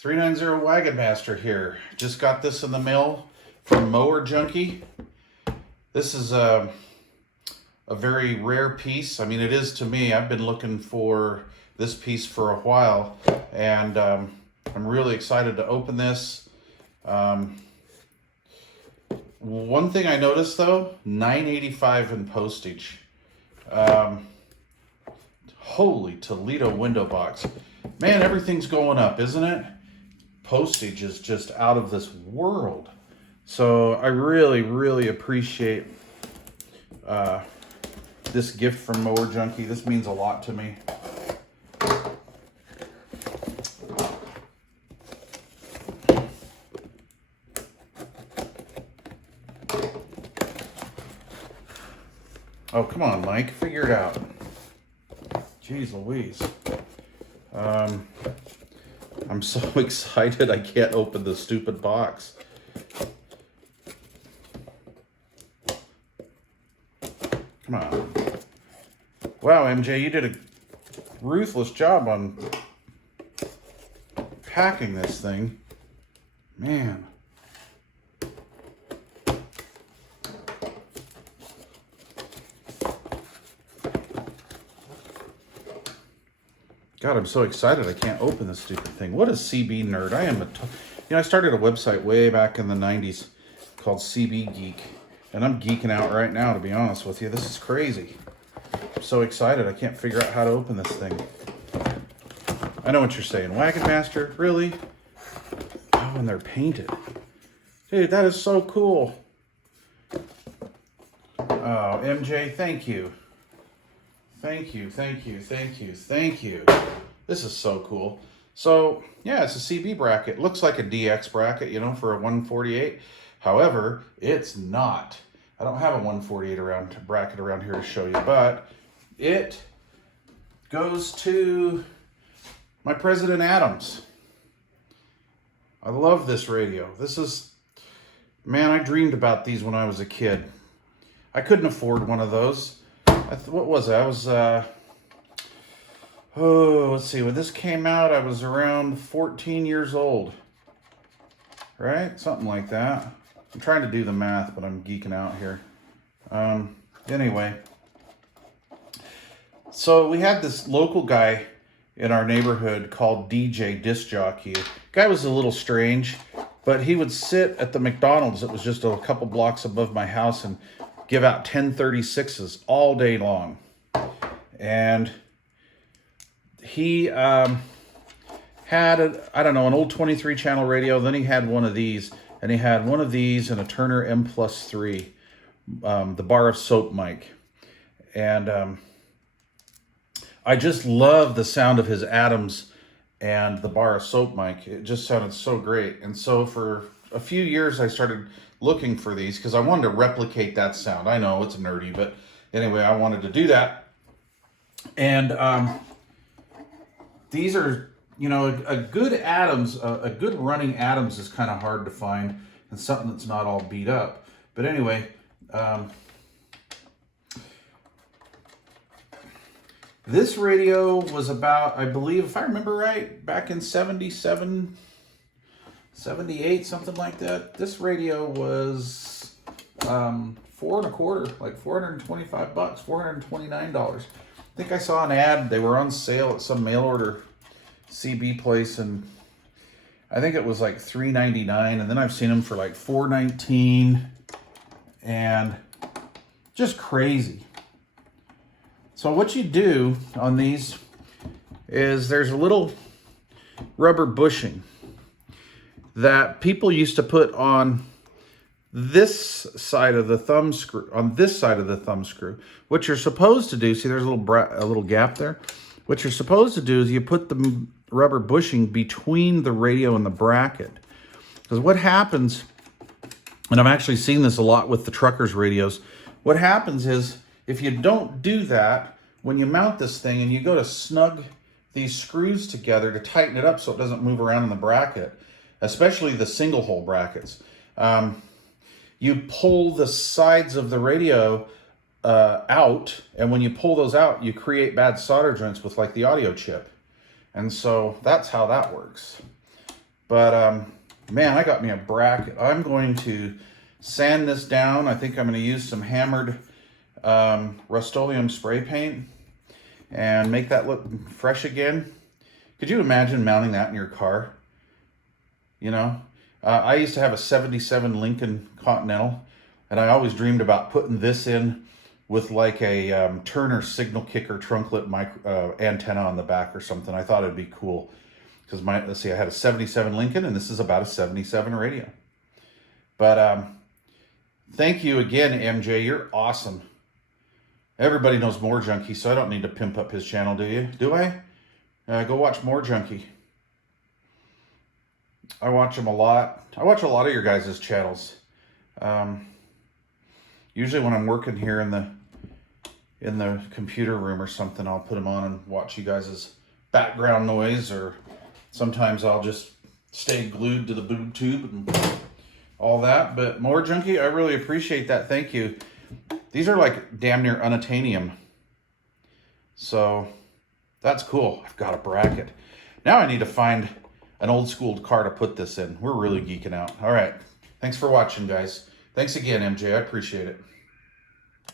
390 Wagon Master here. Just got this in the mail from Mower Junkie. This is a very rare piece. I mean, it is to me. I've been looking for this piece for a while, and I'm really excited to open this. One thing I noticed though, $9.85 in postage. Holy Toledo window box. Man, everything's going up, isn't it? Postage is just out of this world. So I really appreciate this gift from Mower Junkie. This means a lot to me. Oh, come on, Mike. Figure it out. Jeez Louise. I'm so excited I can't open the stupid box. Come on. Wow, MJ, you did a ruthless job on packing this thing. Man. God, I'm so excited I can't open this stupid thing. What a CB nerd. I am I started a website way back in the 90s called CB Geek. And I'm geeking out right now, to be honest with you. This is crazy. I'm so excited I can't figure out how to open this thing. I know what you're saying. Wagon Master? Really? Oh, and they're painted. Dude, that is so cool. Oh, MJ, thank you. Thank you. This is so cool. So, yeah, it's a CB bracket. Looks like a DX bracket, for a 148. However, it's not. I don't have a 148 bracket around here to show you, but it goes to my President Adams. I love this radio. Man, I dreamed about these when I was a kid. I couldn't afford one of those. What was it? I was, let's see. When this came out, I was around 14 years old. Right? Something like that. I'm trying to do the math, but I'm geeking out here. Anyway. So we had this local guy in our neighborhood called DJ Disc Jockey. Guy was a little strange, but he would sit at the McDonald's that was just a couple blocks above my house and give out 1036s all day long. And he had, an old 23 channel radio. Then he had one of these. And he had one of these and a Turner M+3, the bar of soap mic. And I just love the sound of his Adams and the bar of soap mic. It just sounded so great. And so for a few years, I started looking for these because I wanted to replicate that sound. I know it's nerdy, but anyway, I wanted to do that. And these are, a good Adams, a good running Adams is kind of hard to find, and something that's not all beat up. But anyway, this radio was about, I believe, if I remember right, back in 77, 78, something like that. This radio was $4.25, like $425, $429. I think I saw an ad. They were on sale at some mail order CB place, and I think it was like $3.99, and then I've seen them for like $4.19, and just crazy. So what you do on these is there's a little rubber bushing that people used to put on this side of the thumb screw, What you're supposed to do, see there's a little gap there. What you're supposed to do is you put the rubber bushing between the radio and the bracket. Because what happens, and I've actually seen this a lot with the truckers' radios, what happens is if you don't do that, when you mount this thing and you go to snug these screws together to tighten it up so it doesn't move around in the bracket, especially the single hole brackets, you pull the sides of the radio out, and when you pull those out, you create bad solder joints with like the audio chip. And so that's how that works. But man, I got me a bracket. I'm going to sand this down. I think I'm going to use some hammered Rust-Oleum spray paint and make that look fresh again. Could you imagine mounting that in your car? You know, I used to have a 77 Lincoln Continental, and I always dreamed about putting this in with like a Turner signal kicker trunklet antenna on the back or something. I thought it'd be cool because let's see, I had a 77 Lincoln, and this is about a 77 radio. But thank you again, MJ. You're awesome. Everybody knows Mower Junkie, so I don't need to pimp up his channel, do you? Do I? Go watch Mower Junkie. I watch him a lot. I watch a lot of your guys' channels. Usually when I'm working here in the computer room or something, I'll put them on and watch you guys' background noise, or sometimes I'll just stay glued to the boob tube and all that. But Mower Junkie, I really appreciate that. Thank you. These are like damn near unattainium. So that's cool. I've got a bracket. Now I need to find an old school car to put this in. We're really geeking out. All right. Thanks for watching, guys. Thanks again, MJ. I appreciate it.